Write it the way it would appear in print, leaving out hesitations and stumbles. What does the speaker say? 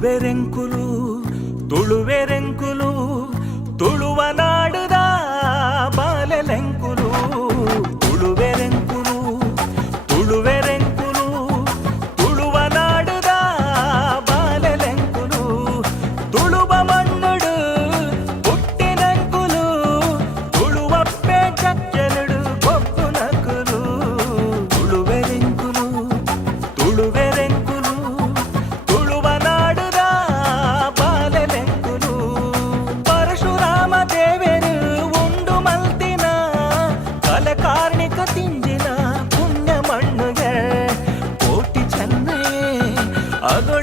ತುಳುವೆರೆಂಕುಲು ತುಳುವೆರೆಂಕುಲು ತುಳುವ ನಾಡುದ ಬಾಲೆಲೆಂಕುಲು ತುಳುವೆರೆಂಕುಲು ತುಳುವೆರೆಂಕುಲು ತುಳುವ ನಾಡುದ ಬಾಲೆಲೆಂಕುಲು ತುಳುವ ಮಣ್ಣುಡು ಪುಟ್ಟಿನಂಕುಲು ತುಳುವಪ್ಪೆ ಚಚ್ಚಲುಡು ಕೊಪ್ಪು ನಕುಲು ತುಳುವೆರೆಂಕುಲು ತುಳುವೆರೆಂಕುಲು ತುಳುವ ನಾಡುದ ಬಾಲೆಲೆಂಕುಲು ಪರಶುರಾಮ ದೇವರು ಉಂಡು ಮಲ್ತಿನ ಕಲೆ ಕಾರ್ಣಿಕ ತಿಂಜಿನ ಪುಣ್ಯ ಮಣ್ಣುಗೆ ಕೋಟಿ ಚೆನ್ನೈ ಅದು